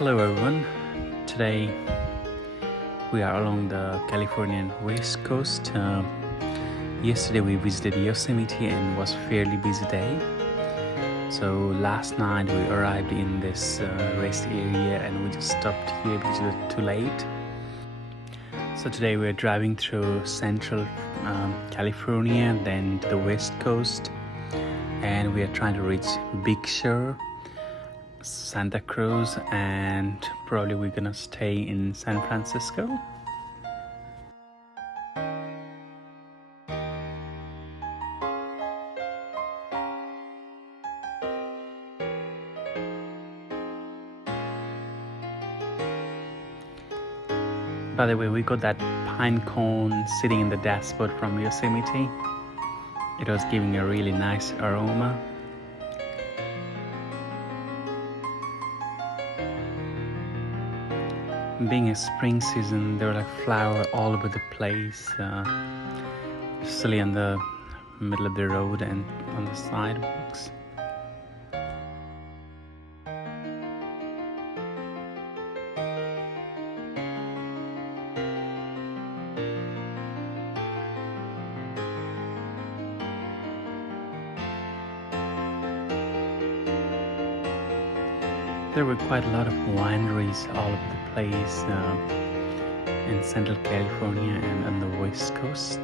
Hello everyone. Today we are along the Californian West Coast. Yesterday we visited Yosemite and was a fairly busy day. So last night we arrived in this rest area and we just stopped here because it was too late. So today we're driving through central California, then to the West Coast, and we are trying to reach Big Sur, Santa Cruz, and probably we're gonna stay in San Francisco. By the way, we got that pine cone sitting in the dashboard from Yosemite. It was giving a really nice aroma. Being a spring season, there were like flowers all over the place, especially in the middle of the road and on the sidewalks. There were quite a lot of wineries all over the place in Central California and on the West Coast.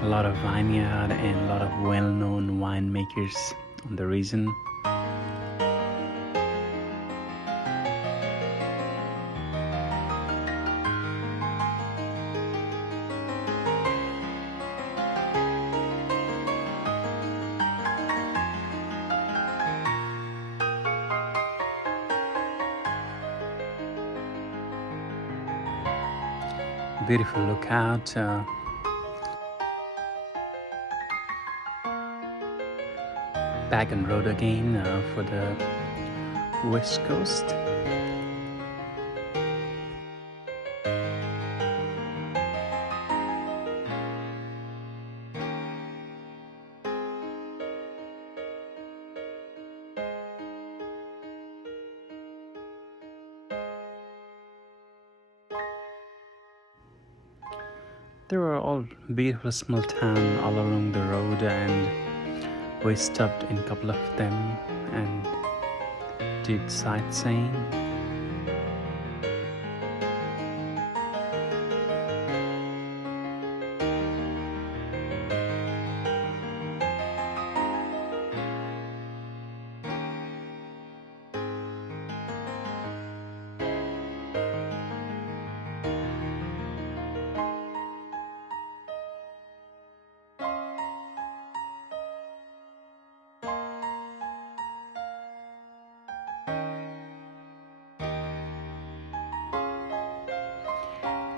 A lot of vineyard and a lot of well-known winemakers on the region. Beautiful lookout. Back on road again for the West Coast. There were all beautiful small towns all along the road, and we stopped in a couple of them and did sightseeing.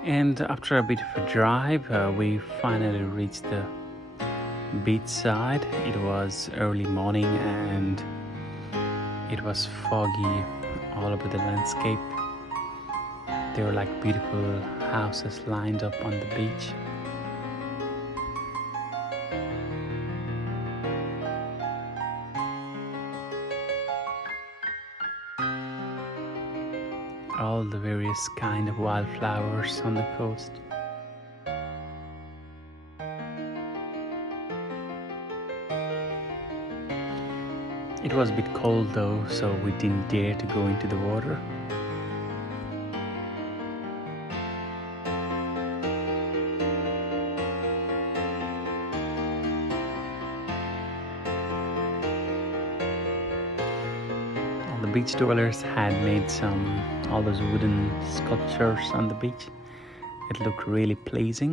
And after a bit of a drive, we finally reached the beach side. It was early morning and it was foggy all over the landscape. There were like beautiful houses lined up on the beach. All the various kind of wildflowers on the coast. It was a bit cold though, so we didn't dare to go into the water. The beach dwellers had made all those wooden sculptures on the beach. It looked really pleasing.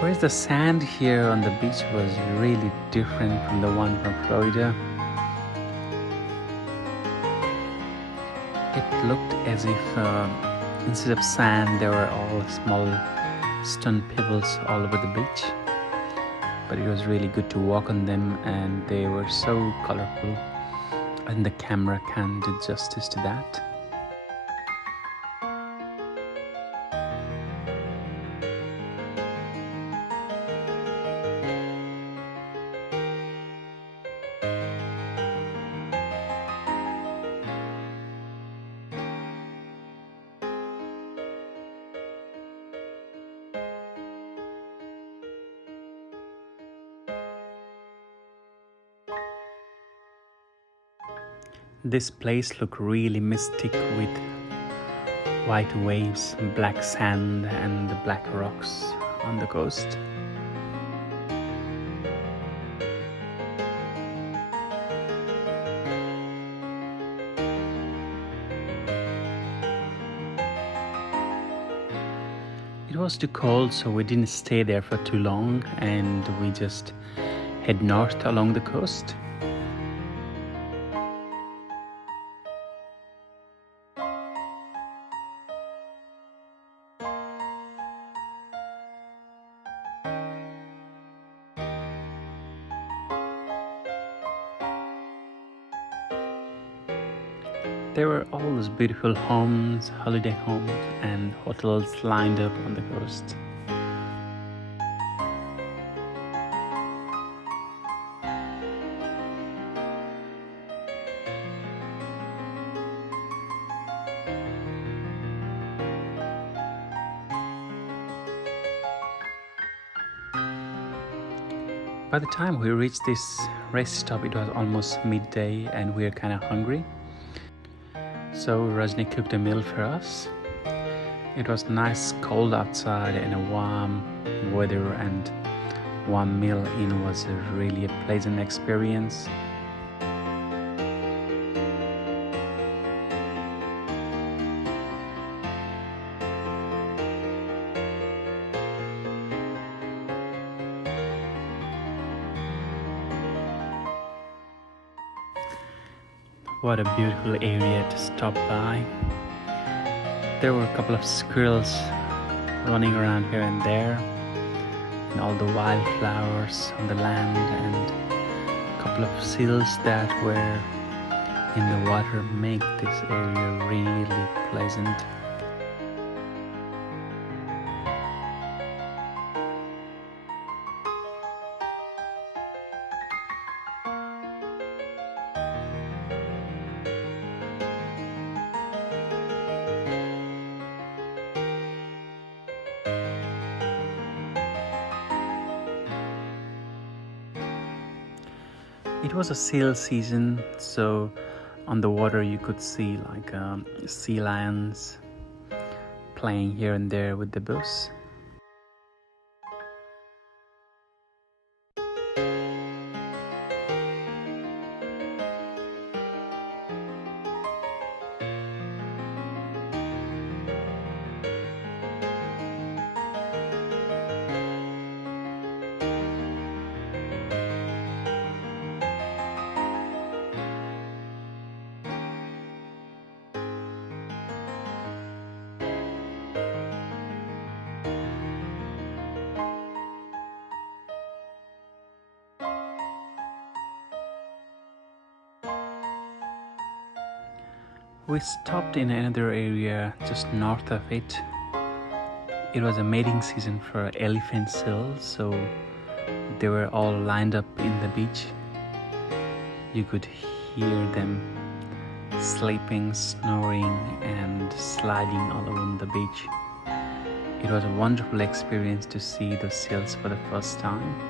Whereas the sand here on the beach was really different from the one from Florida. It looked as if instead of sand there were all small stone pebbles all over the beach. But it was really good to walk on them, and they were so colorful. And the camera can't do justice to that. This place looked really mystic with white waves, black sand, and the black rocks on the coast. It was too cold, so we didn't stay there for too long, and we just head north along the coast. There were all those beautiful homes, holiday homes, and hotels lined up on the coast. By the time we reached this rest stop, it was almost midday and we were kind of hungry. So Rajni cooked a meal for us. It was nice cold outside and a warm weather, and one meal in was really a pleasant experience. What a beautiful area to stop by. There were a couple of squirrels running around here and there, and all the wildflowers on the land, and a couple of seals that were in the water make this area really pleasant. It was a sail season, so on the water you could see like sea lions playing here and there with the boats. We stopped in another area just north of it. It was a mating season for elephant seals, so they were all lined up in the beach. You could hear them sleeping, snoring, and sliding all around the beach. It was a wonderful experience to see those seals for the first time.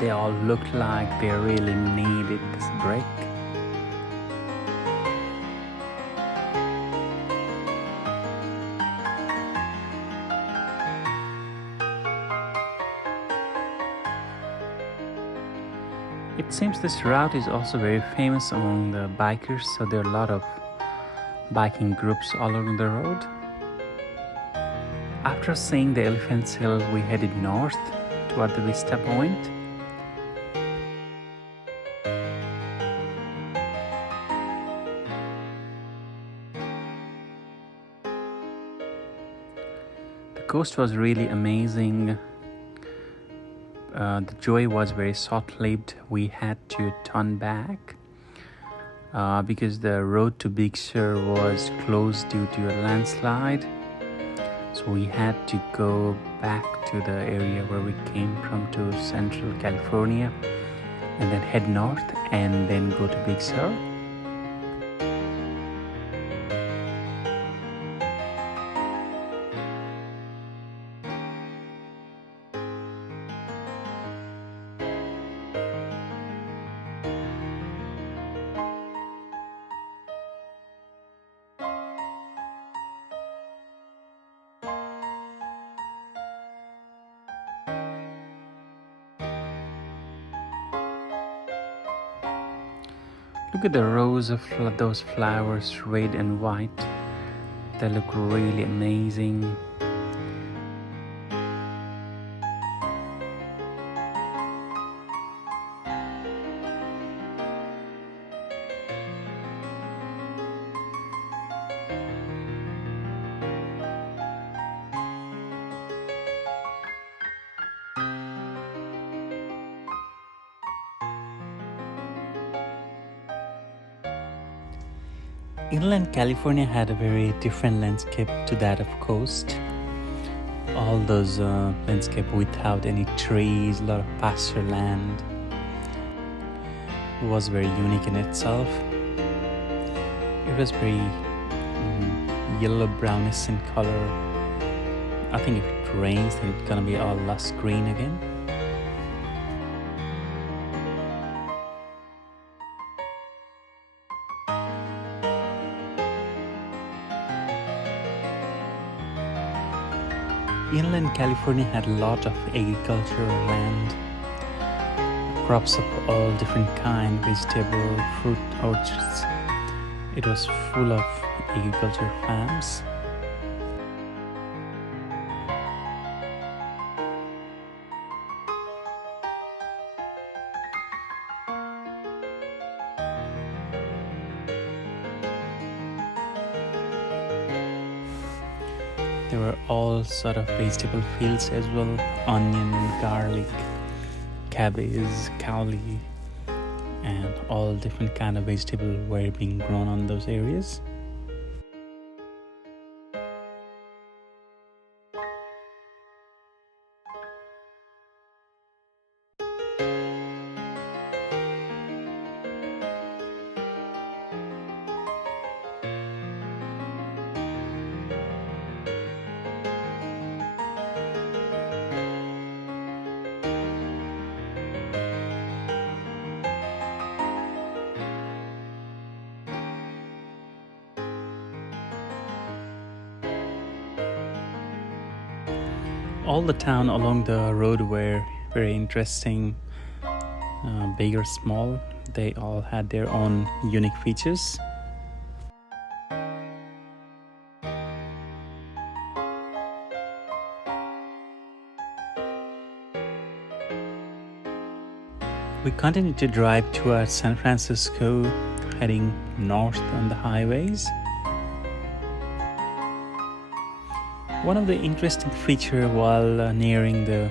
They all looked like they really needed this break. It seems this route is also very famous among the bikers, so there are a lot of biking groups all along the road. After seeing the Elephant's Hill, we headed north toward the vista point. coast was really amazing. The joy was very short-lived. We had to turn back because the road to Big Sur was closed due to a landslide. So we had to go back to the area where we came from, to Central California, and then head north and then go to Big Sur. Look at the rows of those flowers, red and white. They look really amazing. Inland California had a very different landscape to that of coast. All those landscape without any trees, a lot of pasture land. It was very unique in itself. It was very yellow brownish in color. I think if it rains, then it's gonna be all lush green again. Inland California had a lot of agricultural land, crops of all different kinds, vegetable, fruit orchards. It was full of agricultural farms. There were all sort of vegetable fields as well: onion, garlic, cabbage, cauli, and all different kind of vegetable were being grown on those areas. All the town along the road were very interesting, big or small. They all had their own unique features. We continued to drive towards San Francisco, heading north on the highways. One of the interesting features while nearing the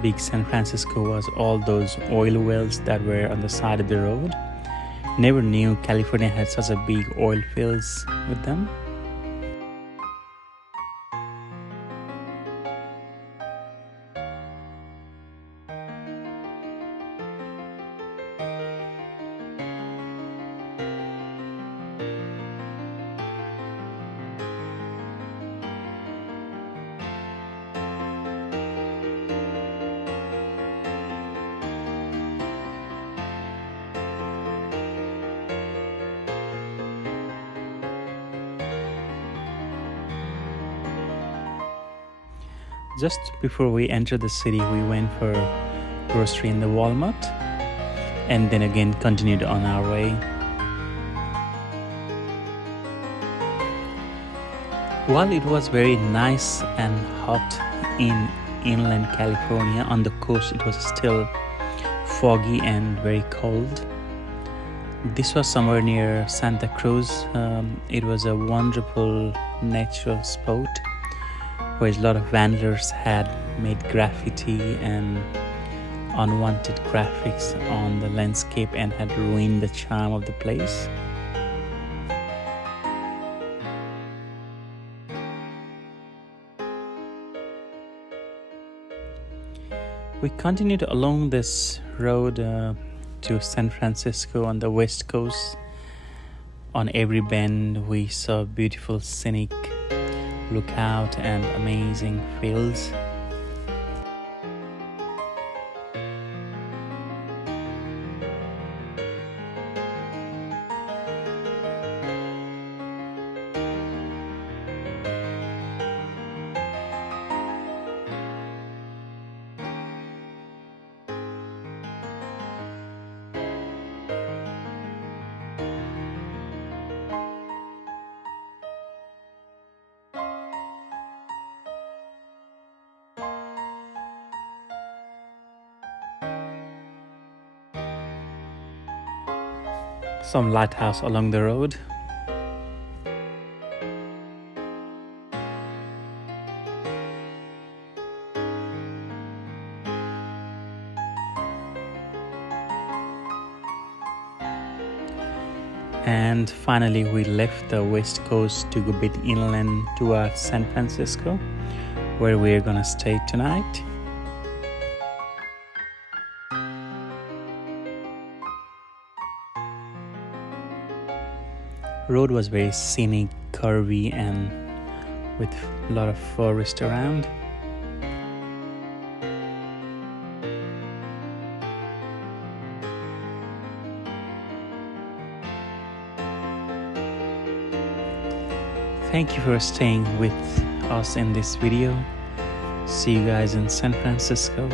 big San Francisco was all those oil wells that were on the side of the road. Never knew California had such a big oil fields with them. Just before we entered the city, we went for grocery in the Walmart and then again continued on our way. While it was very nice and hot in inland California, on the coast it was still foggy and very cold. This was somewhere near Santa Cruz. It was a wonderful natural spot where a lot of vandals had made graffiti and unwanted graphics on the landscape and had ruined the charm of the place. We continued along this road to San Francisco on the west coast. On every bend we saw beautiful scenic lookout and amazing fields. Some lighthouse along the road. And finally we left the west coast to go a bit inland towards San Francisco, where we're gonna stay tonight. Road was very scenic, curvy, and with a lot of forest around. Thank you for staying with us in this video. See you guys in San Francisco.